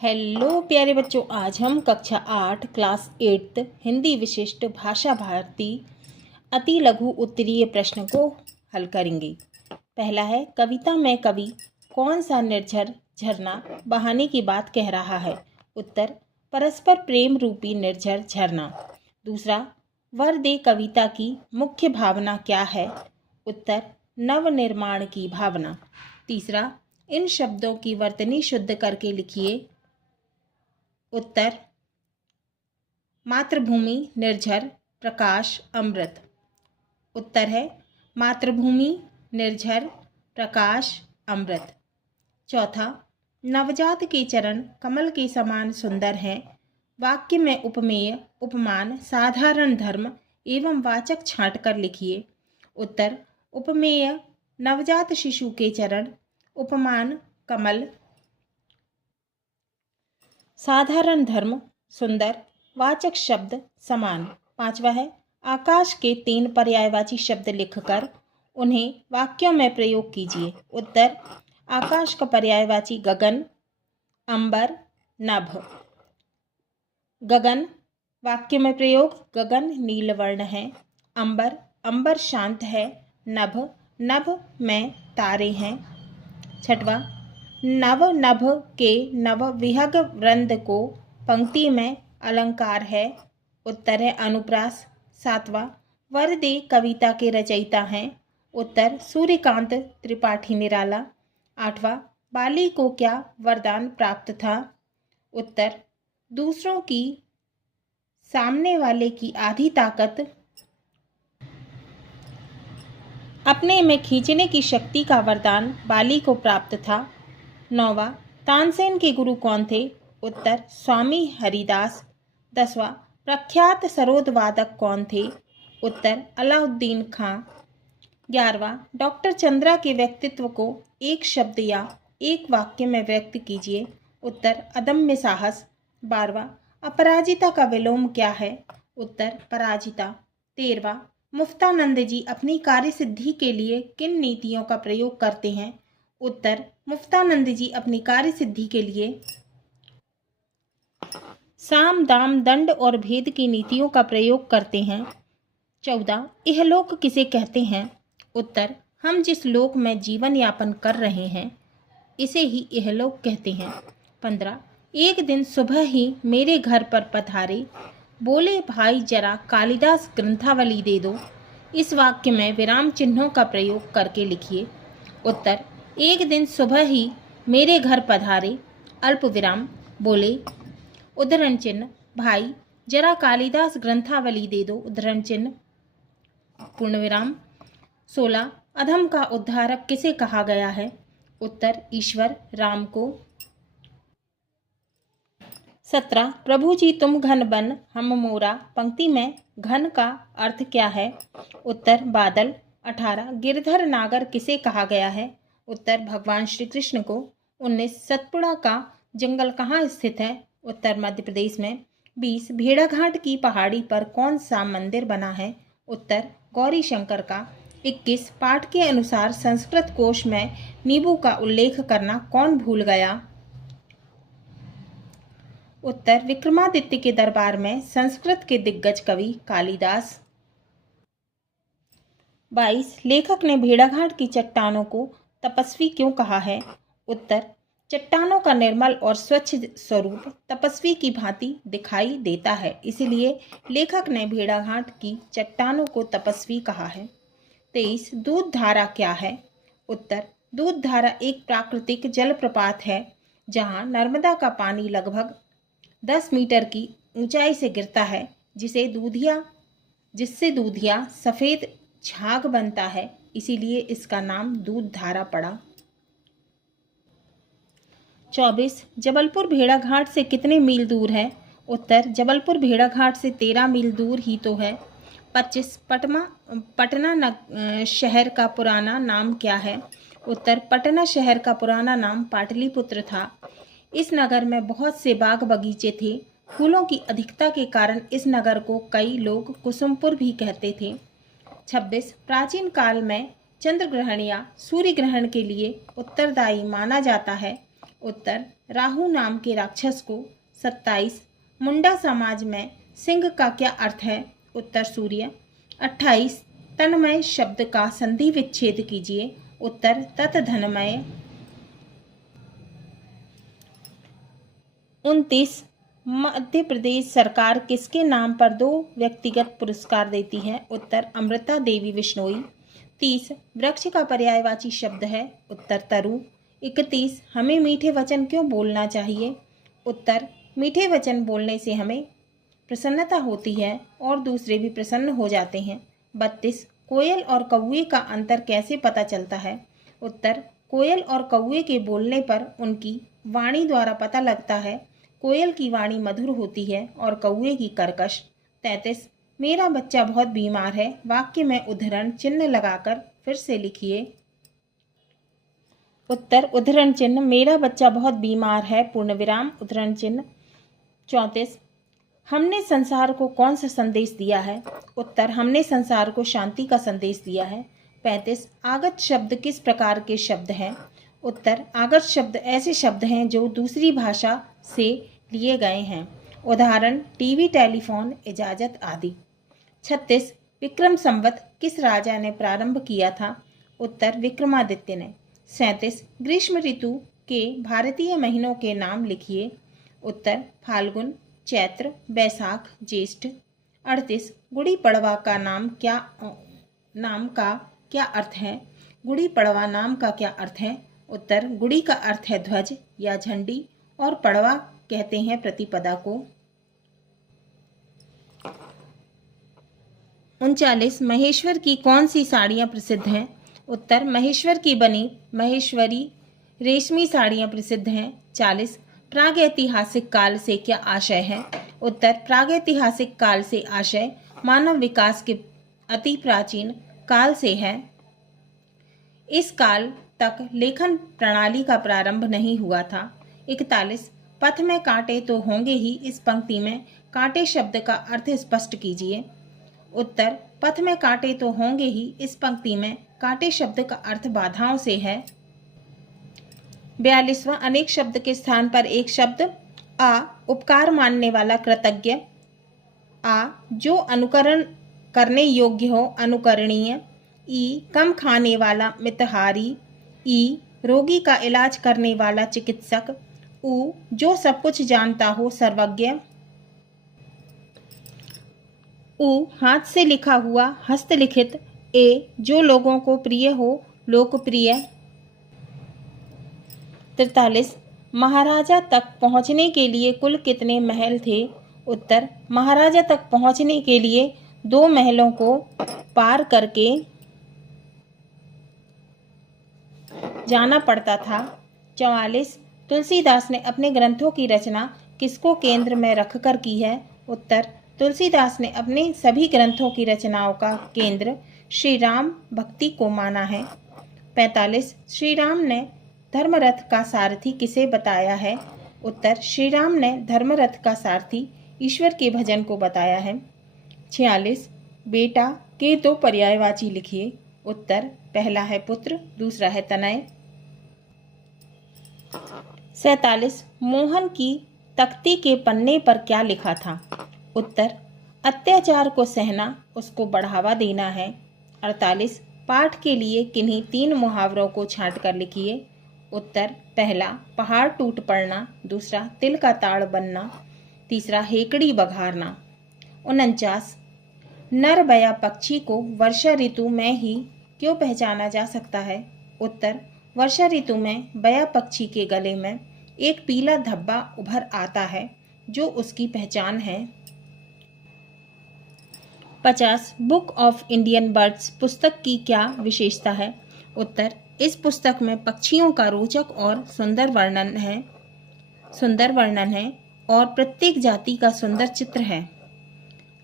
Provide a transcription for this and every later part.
Hello प्यारे बच्चों, आज हम कक्षा 8 क्लास 8 हिंदी विशिष्ट भाषा भारती अति लघु उत्तरीय प्रश्न को हल करेंगे। पहला है, कविता में कवि कौन सा निर्झर झरना बहाने की बात कह रहा है? उत्तर, परस्पर प्रेम रूपी निर्झर झरना। दूसरा, वर दे कविता की मुख्य भावना क्या है? उत्तर, नवनिर्माण की भावना। तीसरा, इन शब्दों की वर्तनी शुद्ध करके लिखिए। उत्तर, मातृभूमि, निर्झर, प्रकाश, अमृत। उत्तर है मातृभूमि, निर्झर, प्रकाश, अमृत। चौथा, नवजात के चरण कमल के समान सुंदर हैं। वाक्य में उपमेय, उपमान, साधारण धर्म एवं वाचक छांटकर लिखिए। उत्तर, उपमेय नवजात शिशु के चरण, उपमान कमल, साधारण धर्म सुंदर, वाचक शब्द समान। पांचवा है, आकाश के 3 पर्यायवाची शब्द लिखकर उन्हें वाक्यों में प्रयोग कीजिए। उत्तर, आकाश का पर्यायवाची गगन, अंबर, नभ। गगन वाक्य में प्रयोग, गगन नीलवर्ण है। अंबर, अंबर शांत है। नभ, नभ में तारे हैं। छठवा, नव नभ के नव विहग वृंद को पंक्ति में अलंकार है। उत्तर है अनुप्रास। सातवां, वर दे कविता के रचयिता हैं। उत्तर, सूर्यकांत त्रिपाठी निराला। आठवां, बाली को क्या वरदान प्राप्त था? उत्तर, दूसरों की सामने वाले की आधी ताकत अपने में खींचने की शक्ति का वरदान बाली को प्राप्त था। नौवां, तानसेन के गुरु कौन थे? उत्तर, स्वामी हरिदास। 10वां, प्रख्यात सरोद वादक कौन थे? उत्तर, अलाउद्दीन खां। 11वां, डॉक्टर चंद्रा के व्यक्तित्व को एक शब्द या एक वाक्य में व्यक्त कीजिए। उत्तर, अदम्य साहस। 12वां, अपराजिता का विलोम क्या है? उत्तर, पराजिता। 13वां, मुफ्तानंद जी अपनी कार्य सिद्धि के लिए किन नीतियों का प्रयोग करते हैं? उत्तर, मुफ्तानंद जी अपनी कार्य सिद्धि के लिए साम दाम दंड और भेद की नीतियों का प्रयोग करते हैं। 14, इहलोक किसे कहते हैं? उत्तर, हम जिस लोक में जीवन यापन कर रहे हैं इसे ही इहलोक कहते हैं। 15, एक दिन सुबह ही मेरे घर पर पधारे, बोले भाई जरा कालिदास ग्रंथावली दे दो। इस वाक्य में विराम चिन्हों का प्रयोग करके लिखिए। उत्तर, एक दिन सुबह ही मेरे घर पधारे, अल्प विराम, बोले, उद्धरण चिन्ह, भाई जरा कालिदास ग्रंथावली दे दो, उद्धरण चिन्ह, पूर्ण विराम। 16, अधम का उद्धारक किसे कहा गया है? उत्तर, ईश्वर राम को। 17, प्रभु जी तुम घन बन हम मोरा, पंक्ति में घन का अर्थ क्या है? उत्तर, बादल। 18, गिरधर नागर किसे कहा गया है? उत्तर, भगवान श्री कृष्ण को। 19, सतपुड़ा का जंगल कहाँ स्थित है? उत्तर, मध्य प्रदेश में। 20, भेड़ाघाट की पहाड़ी पर कौन सा मंदिर बना है? उत्तर, गौरी शंकर का। 21, पाठ के अनुसार संस्कृत कोश में नींबू का उल्लेख करना कौन भूल गया? उत्तर, विक्रमादित्य के दरबार में संस्कृत के दिग्गज कवि कालिदास। 22, लेखक ने भेड़ाघाट की चट्टानों को तपस्वी क्यों कहा है? उत्तर, चट्टानों का निर्मल और स्वच्छ स्वरूप तपस्वी की भांति दिखाई देता है, इसलिए लेखक ने भेड़ाघाट की चट्टानों को तपस्वी कहा है। 23, दूध धारा क्या है? उत्तर, दूध धारा एक प्राकृतिक जलप्रपात है जहां नर्मदा का पानी लगभग 10 मीटर की ऊंचाई से गिरता है, जिससे दूधिया सफ़ेद झाग बनता है, इसीलिए इसका नाम दूध धारा पड़ा। 24, जबलपुर भेड़ाघाट से कितने मील दूर है? उत्तर, जबलपुर भेड़ाघाट से 13 मील दूर ही तो है। 25, पटना शहर का पुराना नाम क्या है? उत्तर, पटना शहर का पुराना नाम पाटलिपुत्र था। इस नगर में बहुत से बाग बगीचे थे। फूलों की अधिकता के कारण इस नगर को कई लोग कुसुमपुर भी कहते थे। 26, प्राचीन काल में चंद्र ग्रहण या सूर्य ग्रहण के लिए उत्तरदायी माना जाता है। उत्तर, राहु नाम के राक्षस को। 27 मुंडा समाज में सिंह का क्या अर्थ है? उत्तर सूर्य। 28 तन्मय शब्द का संधि विच्छेद कीजिए। उत्तर तत् धनमय। 29 मध्य प्रदेश सरकार किसके नाम पर 2 व्यक्तिगत पुरस्कार देती है? उत्तर अमृता देवी बिश्नोई। 30 वृक्ष का पर्यायवाची शब्द है? उत्तर तरु। 31 हमें मीठे वचन क्यों बोलना चाहिए? उत्तर मीठे वचन बोलने से हमें प्रसन्नता होती है और दूसरे भी प्रसन्न हो जाते हैं। 32 कोयल और कौवे का अंतर कैसे पता चलता है? उत्तर कोयल और कौवे के बोलने पर उनकी वाणी द्वारा पता लगता है। कोयल की वाणी मधुर होती है और कौवे की कर्कश। 33 मेरा बच्चा बहुत बीमार है। वाक्य में उद्धरण चिन्ह लगाकर फिर से लिखिए। उत्तर उद्धरण चिन्ह मेरा बच्चा बहुत बीमार है पूर्ण विराम उद्धरण चिन्ह। 34 हमने संसार को कौन सा संदेश दिया है? उत्तर हमने संसार को शांति का संदेश दिया है। 35 आगत शब्द किस प्रकार के शब्द हैं? उत्तर आगत शब्द ऐसे शब्द हैं जो दूसरी भाषा से लिए गए हैं। उदाहरण टीवी, टेलीफोन, इजाज़त आदि। 36 विक्रम संवत किस राजा ने प्रारंभ किया था? उत्तर विक्रमादित्य ने। 37 ग्रीष्म ऋतु के भारतीय महीनों के नाम लिखिए। उत्तर फाल्गुन, चैत्र, बैसाख, ज्येष्ठ। 38 गुड़ी पड़वा का नाम का क्या अर्थ है? गुड़ी पड़वा नाम का क्या अर्थ है? उत्तर गुड़ी का अर्थ है ध्वज या झंडी और पड़वा कहते हैं प्रतिपदा को। 39 महेश्वर की कौन सी साड़ियाँ प्रसिद्ध हैं? उत्तर महेश्वर की बनी महेश्वरी रेशमी साड़ियाँ प्रसिद्ध हैं। 40 प्रागैतिहासिक काल से क्या आशय है? उत्तर प्रागैतिहासिक काल से आशय मानव विकास के अति प्राचीन काल से है। इस काल तक लेखन प्रणाली का प्रारंभ नहीं हुआ था। 41 पथ में कांटे तो होंगे ही। इस पंक्ति में कांटे शब्द का अर्थ स्पष्ट कीजिए। उत्तर पथ में कांटे तो होंगे ही। इस पंक्ति में कांटे शब्द का अर्थ बाधाओं से है। 42वां अनेक शब्द के स्थान पर एक शब्द। आ उपकार मानने वाला कृतज्ञ। आ जो अनुकरण करने योग्य हो अनुकरणीय। ई कम खाने वाला मितहारी। ई रोगी का इलाज करने वाला चिकित्सक। ऊ जो सब कुछ जानता हो सर्वज्ञ। ऊ हाथ से लिखा हुआ हस्तलिखित। ए जो लोगों को प्रिय हो लोकप्रिय। 43 महाराजा तक पहुंचने के लिए कुल कितने महल थे? उत्तर महाराजा तक पहुंचने के लिए 2 महलों को पार करके जाना पड़ता था। 44 तुलसीदास ने अपने ग्रंथों की रचना किसको केंद्र में रखकर की है? उत्तर तुलसीदास ने अपने सभी ग्रंथों की रचनाओं का केंद्र श्री राम भक्ति को माना है। 45 श्री राम ने धर्मरथ का सारथी किसे बताया है? उत्तर श्री राम ने धर्मरथ का सारथी ईश्वर के भजन को बताया है। 46 बेटा के 2 पर्यायवाची लिखिए। उत्तर पहला है पुत्र, दूसरा है तनय। 47 मोहन की तख्ती के पन्ने पर क्या लिखा था? उत्तर अत्याचार को सहना, उसको बढ़ावा देना है। 48 पाठ के लिए किन्हीं 3 मुहावरों को छांट कर लिखिए। उत्तर पहला पहाड़ टूट पड़ना, दूसरा तिल का ताड़ बनना, तीसरा हेकड़ी बघारना। 49 नर बया पक्षी को वर्षा ऋतु में ही क्यों पहचाना जा सकता है? उत्तर वर्षा ऋतु में बया पक्षी के गले में एक पीला धब्बा उभर आता है जो उसकी पहचान है। 50 बुक ऑफ इंडियन बर्ड्स पुस्तक की क्या विशेषता है? उत्तर इस पुस्तक में पक्षियों का रोचक और सुंदर वर्णन है और प्रत्येक जाति का सुंदर चित्र है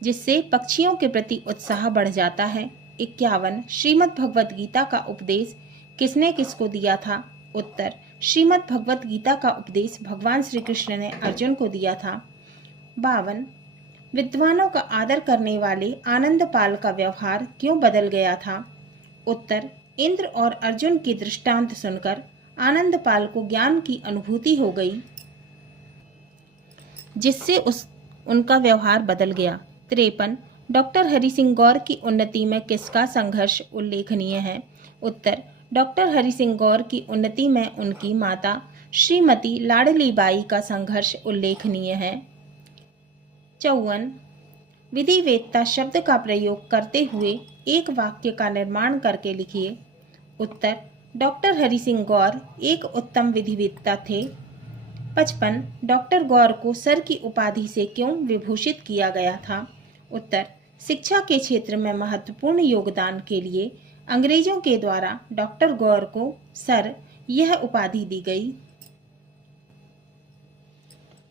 जिससे पक्षियों के प्रति उत्साह बढ़ जाता है। 51 श्रीमद् भगवत गीता का उपदेश किसने किसको दिया था? उत्तर श्रीमद् भगवत गीता का उपदेश भगवान श्री कृष्ण ने अर्जुन को दिया था। 52 विद्वानों का आदर करने वाले आनंदपाल का व्यवहार क्यों बदल गया था? उत्तर इंद्र और अर्जुन के दृष्टांत सुनकर आनंदपाल को ज्ञान की अनुभूति हो गई। जिससे उनका व्यवहार बदल गया। 53 डॉक्टर हरि सिंह गौर की उन्नति में किसका संघर्ष उल्लेखनीय है? उत्तर डॉक्टर हरि सिंह गौर की उन्नति में उनकी माता श्रीमती लाडली बाई का संघर्ष उल्लेखनीय है। 54 विधिवेत्ता शब्द का प्रयोग करते हुए एक वाक्य का निर्माण करके लिखिए। उत्तर डॉक्टर हरि सिंह गौर एक उत्तम विधिवेत्ता थे। 55 डॉक्टर गौर को सर की उपाधि से क्यों विभूषित किया गया था? उत्तर शिक्षा के क्षेत्र में महत्वपूर्ण योगदान के लिए अंग्रेजों के द्वारा डॉक्टर गौर को सर यह उपाधि दी गई।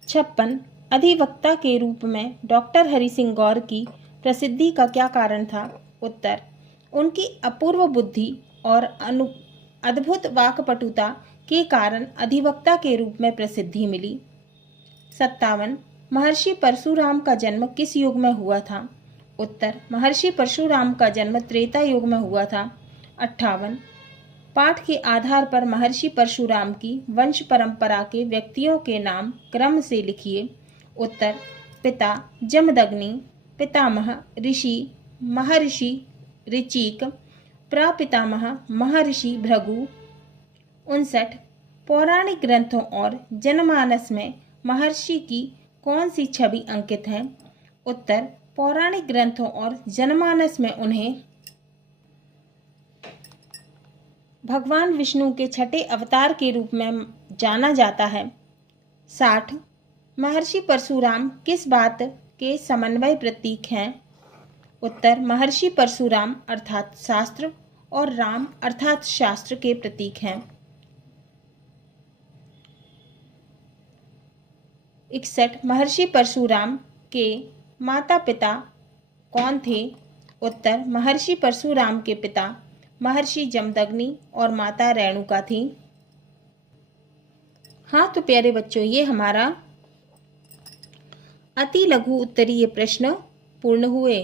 56 अधिवक्ता के रूप में डॉक्टर हरि सिंह गौर की प्रसिद्धि का क्या कारण था? उत्तर उनकी अपूर्व बुद्धि और अद्भुत वाक्पटुता के कारण अधिवक्ता के रूप में प्रसिद्धि मिली। 57 महर्षि परशुराम का जन्म किस युग में हुआ था? उत्तर महर्षि परशुराम का जन्म त्रेता युग में हुआ था। 58 पाठ के आधार पर महर्षि परशुराम की वंश परंपरा के व्यक्तियों के नाम क्रम से लिखिए। उत्तर पिता जमदग्नि, पितामह ऋषि महर्षि ऋचिक, प्रापितामह महर्षि भृगु। 59 पौराणिक ग्रंथों और जनमानस में महर्षि की कौन सी छवि अंकित है? उत्तर पौराणिक ग्रंथों और जनमानस में उन्हें भगवान विष्णु के छठे अवतार के रूप में जाना जाता है। 60 महर्षि परशुराम किस बात के समन्वय प्रतीक हैं? उत्तर महर्षि परशुराम अर्थात शास्त्र और राम अर्थात शास्त्र के प्रतीक हैं। 61 महर्षि परशुराम के माता पिता कौन थे? उत्तर महर्षि परशुराम के पिता महर्षि जमदग्नि और माता रेणुका थी। हाँ तो प्यारे बच्चों, ये हमारा अति लघु उत्तरीय प्रश्न पूर्ण हुए।